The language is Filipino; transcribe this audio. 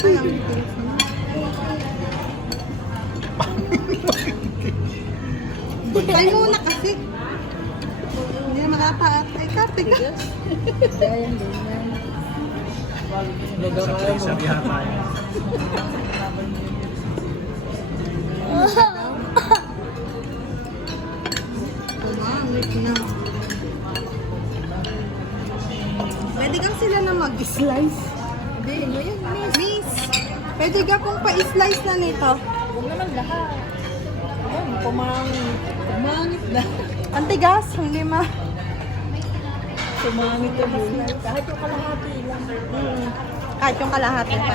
Ay, ang tigas na. Ay, muna kasi. Hindi na makakaatay ka, tigas. Ayan din yan. Sa freezer yata yun. Tumamit na. Pwede kang sila na mag-slice. Hindi, ano yan, miss? Miss, pwede ka pong pa-slice na nito. Huwag naman lahat. Ayan, pumangit. Pumangit na. Ang tigas, hindi ma... Pumangit na yun. Kahit yung kalahati lang. Kahit yung kalahati pa.